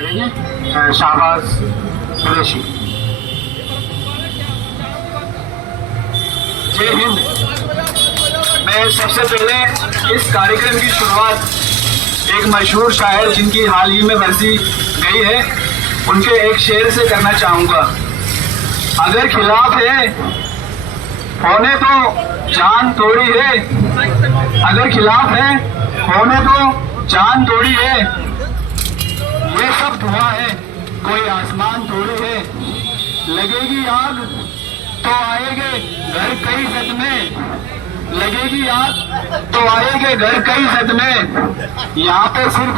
करेंगे शाहबाज कुरैशी। जय हिंद। मैं सबसे पहले इस कार्यक्रम की शुरुआत एक मशहूर शायर जिनकी हाल ही में बरसी गई है उनके एक शेर से करना चाहूंगा। अगर खिलाफ है होने तो जान तोड़ी है, अगर खिलाफ है होने तो जान तोड़ी है, ये सब धुआं है कोई आसमान थोड़ी है, लगेगी आग तो आएंगे घर कई सदमे, लगेगी आग तो आएंगे घर कई सदमे, यहाँ पे सिर्फ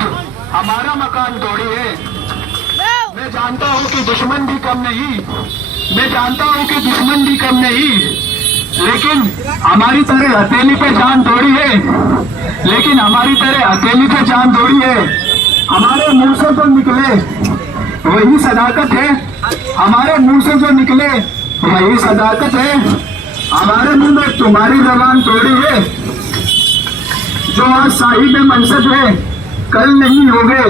हमारा मकान थोड़ी है। मैं जानता हूँ कि दुश्मन भी कम नहीं, मैं जानता हूँ कि दुश्मन भी कम नहीं, लेकिन हमारी तरह हथेली पे जान थोड़ी है, लेकिन हमारी तरह हथेली पे जान थोड़ी है। हमारे मुंह से जो निकले वही सदाकत है, हमारे मुंह से जो निकले वही सदाकत है, हमारे मुंह में तुम्हारी जबान थोड़ी है। जो आज साहिब मनसब है कल नहीं होगे,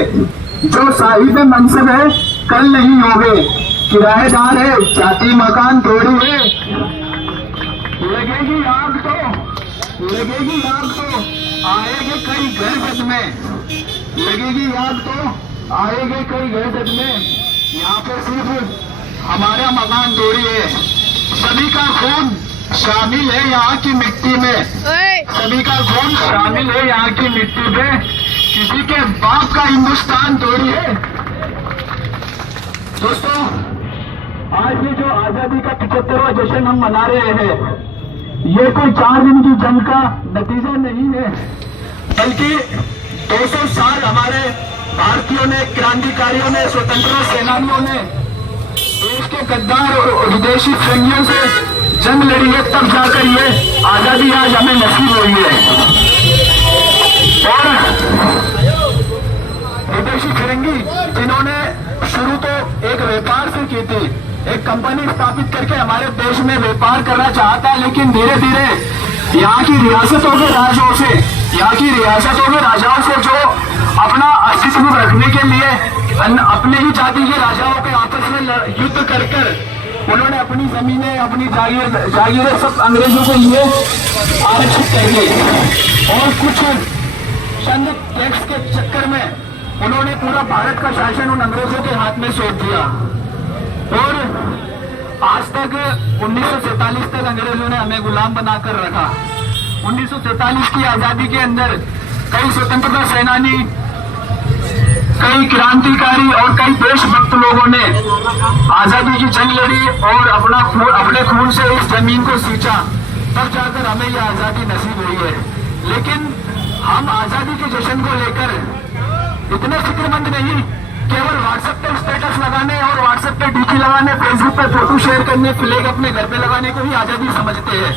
जो साहिब मनसब है कल नहीं होगे, किराएदार है जाति मकान थोड़ी है। लगेगी आग तो आएंगे कई घर सदमे, लगेगी आग तो आएंगे कई घर सदमे, यहाँ पे सिर्फ हमारा मकान थोड़ी है। सभी का खून शामिल है यहाँ की मिट्टी में, सभी का खून शामिल है यहाँ की मिट्टी में, किसी के बाप का हिंदुस्तान थोड़ी है। दोस्तों, आज ये जो आजादी का 75वां जश्न हम मना रहे हैं, ये कोई 4 दिन की जंग का नतीजा नहीं है, बल्कि 200 साल हमारे भारतीयों ने, क्रांतिकारियों ने, स्वतंत्रता सेनानियों ने देश के गद्दार और विदेशी फिरंगियों से जंग लड़ी है, तब जाकर ये आजादी आज हमें नसीब हुई है। और विदेशी फिरंगी जिन्होंने शुरू तो एक व्यापार से की थी, एक कंपनी स्थापित करके हमारे देश में व्यापार करना चाहता, लेकिन धीरे धीरे यहाँ की रियासतों के राजाओं से, यहाँ की रियासतों के राजाओं से जो अपना अस्तित्व रखने के लिए अपने ही जाति के राजाओं के आपस में युद्ध कर कर उन्होंने अपनी जमीनें, अपनी जागीरें सब अंग्रेजों के लिए आरक्षित कर दी, और कुछ चंद टैक्स के चक्कर में उन्होंने पूरा भारत का शासन उन अंग्रेजों के हाथ में सौंप दिया। और आज तक 1947 तक अंग्रेजों ने हमें गुलाम बनाकर रखा। 1947 की आजादी के अंदर कई स्वतंत्रता सेनानी, कई क्रांतिकारी और कई देशभक्त लोगों ने आजादी की जंग लड़ी और अपने खून से इस जमीन को सींचा, तब जाकर हमें यह आजादी नसीब हुई है। लेकिन हम आजादी के जश्न को लेकर इतने फिक्रमंद नहीं, केवल व्हाट्सएप पे स्टेटस लगाने और व्हाट्सएप पे डीपी लगाने, फेसबुक पे फोटो शेयर करने, फ्लैग अपने घर पे लगाने को ही आजादी समझते हैं।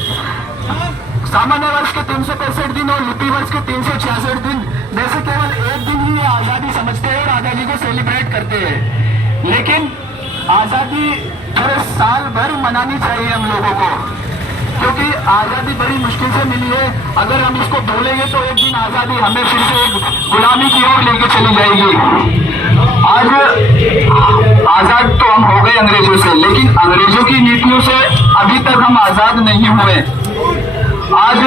सामान्य वर्ष के 365 दिन और लिपि वर्ष के 366 दिन में से केवल एक दिन ही आजादी समझते हैं और आजादी को सेलिब्रेट करते हैं। लेकिन आजादी पूरे साल भर मनानी चाहिए हम लोगों को, क्योंकि आजादी बड़ी मुश्किल से मिली है। अगर हम इसको भूलेंगे तो एक दिन आजादी हमें फिर से एक गुलामी की ओर लेके चली जाएगी। आज आजाद तो हम हो गए अंग्रेजों से, लेकिन अंग्रेजों की नीतियों से अभी तक हम आजाद नहीं हुए। आज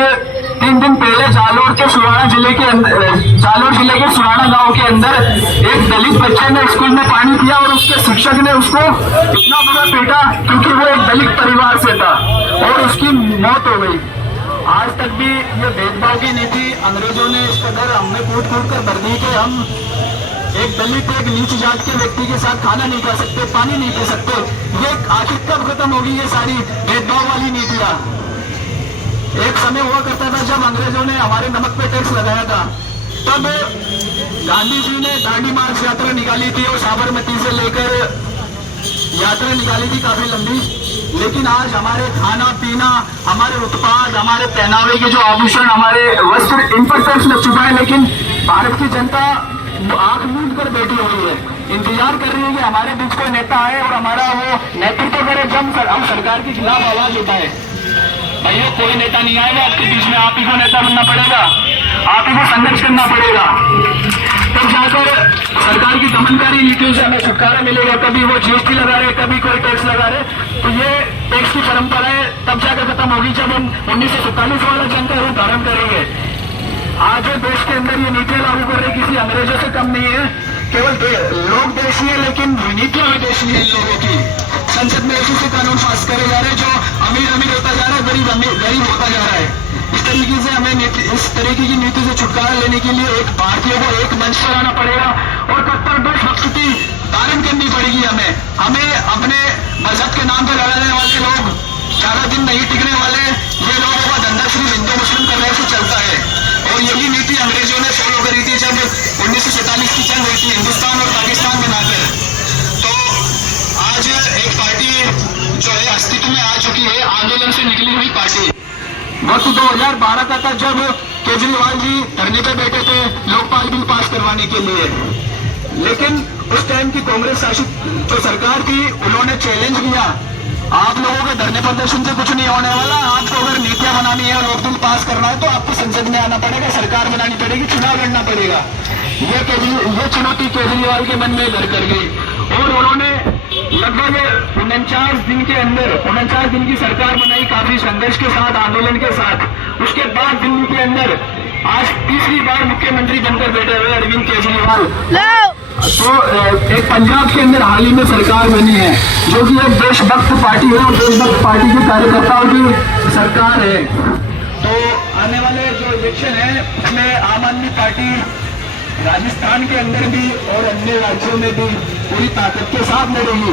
3 दिन पहले जालोर के सुराना जिले के सुराना गांव के अंदर एक दलित बच्चे ने स्कूल में पानी पिया और उसके शिक्षक ने उसको इतना बुरा पीटा क्योंकि वो एक दलित परिवार से था और उसकी मौत हो गई। आज तक भी ये भेदभाव की नीति अंग्रेजों ने इस कदर हमें कूट कर भर दी कि हम एक दलित, एक नीच जात के व्यक्ति के साथ खाना नहीं खा सकते, पानी नहीं पी सकते। ये आखिर कब खत्म होगी ये सारी भेदभाव वाली नीतियां? एक समय हुआ करता था जब अंग्रेजों ने हमारे नमक पे टैक्स लगाया था, तब गांधी जी ने दांडी मार्च यात्रा निकाली थी और साबरमती से लेकर यात्रा निकाली थी काफी लंबी। लेकिन आज हमारे खाना पीना, हमारे उत्पाद, हमारे पहनावे के जो आभूषण, हमारे वस्त्र, इन पर टैक्स लग चुका है। लेकिन भारत की जनता आंख मूंद कर बैठी हुई है, इंतजार कर रही है कि हमारे बीच कोई नेता आए और हमारा वो नेतृत्व करे, जब हम सरकार के खिलाफ आवाज उठाए। भैया कोई नेता नहीं आएगा आपके बीच में, आप ही को नेता बनना पड़ेगा, आप ही को संघर्ष करना पड़ेगा। तब जाकर सरकार की दमनकारी नीतियों से हमें छुटकारा मिलेगा। कभी वो जीएसटी लगा रहे, कभी कोई टैक्स लगा रहे, तो ये टैक्स की परंपराएं तब जाकर खत्म होगी जब हम 1947 वाला जंग का रूप धारण करेंगे। आज देश के अंदर ये नीतियां लागू कर रहे किसी अंग्रेजों से कम नहीं है। केवल लोग देशी है लेकिन नीतियां विदेशी है इन लोगों की। संसद में ऐसे कानून पास करे जा रहे हैं जो अमीर अमीर होता जा रहा है, गरीब गरीब होता जा रहा है। इस तरीके से हमें इस तरीके की नीति से छुटकारा लेने के लिए एक भारतीय को एक मंच पर आना पड़ेगा और कट्टर देशभक्ति धारण करनी पड़ेगी। हमें अपने मजहब के नाम पर लड़ने वाले लोग ज्यादा दिन नहीं टिकने वाले। ये लोगों का धंधा सिर्फ हिंदू मुस्लिम करने से चलता है और यही नीति अंग्रेजों ने फॉलो करी थी जब 1947 की जंग हुई थी हिंदुस्तान और पाकिस्तान बनाकर। तो आज एक पार्टी जो है अस्तित्व में आ चुकी है, आंदोलन से निकली हुई पार्टी। वक्त 2012 का था जब केजरीवाल जी धरने पे बैठे थे लोकपाल बिल पास करवाने के लिए, लेकिन उस टाइम की कांग्रेस शासित जो सरकार थी उन्होंने चैलेंज किया, आप लोगों के धरने प्रदर्शन से कुछ नहीं होने वाला, आपको अगर नीतियां बनानी है, लोक बिल पास करना है तो आपको संसद में आना पड़ेगा, सरकार बनानी पड़ेगी, चुनाव लड़ना पड़ेगा। ये चुनौती केजरीवाल के मन में घर कर गई और उन्होंने लगभग 49 दिन के अंदर 49 दिन की सरकार बनाई, काफी संघर्ष के साथ, आंदोलन के साथ। उसके बाद दिल्ली के अंदर आज तीसरी बार मुख्यमंत्री बनकर बैठे हुए अरविंद केजरीवाल। तो एक पंजाब के अंदर हाल ही में सरकार बनी है जो कि एक देशभक्त पार्टी है और देशभक्त पार्टी के कार्यकर्ताओं की सरकार है। तो आने वाले जो इलेक्शन है हमें आम आदमी पार्टी राजस्थान के अंदर भी और अन्य राज्यों में भी पूरी ताकत के साथ लड़ेगी।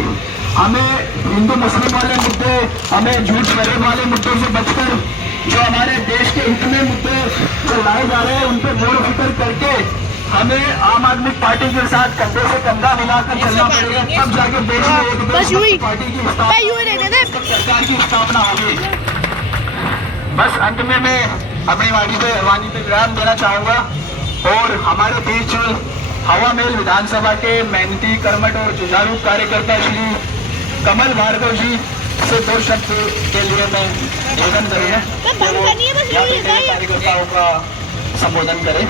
हमें हिंदू मुस्लिम वाले मुद्दे, हमें झूठ फरेब वाले मुद्दों से बचकर जो हमारे देश के हित में मुद्दे जो लाए जा रहे हैं उन पर गौर फिक्र करके हमें आम आदमी पार्टी के साथ कंधे से कंधा मिलाकर चलना पड़ेगा, तब जाके देश में एक पार्टी की सरकार की स्थापना होगी। बस अंत में मैं अपनी वाणी पे विराम देना चाहूंगा और हमारे बीच हवा महल विधानसभा के मेहनती, कर्मठ और जुझारू कार्यकर्ता श्री कमल भार्गव जी से 2 शब्द के लिए मैं निवेदन करूंगा कार्यकर्ताओं का संबोधन करें।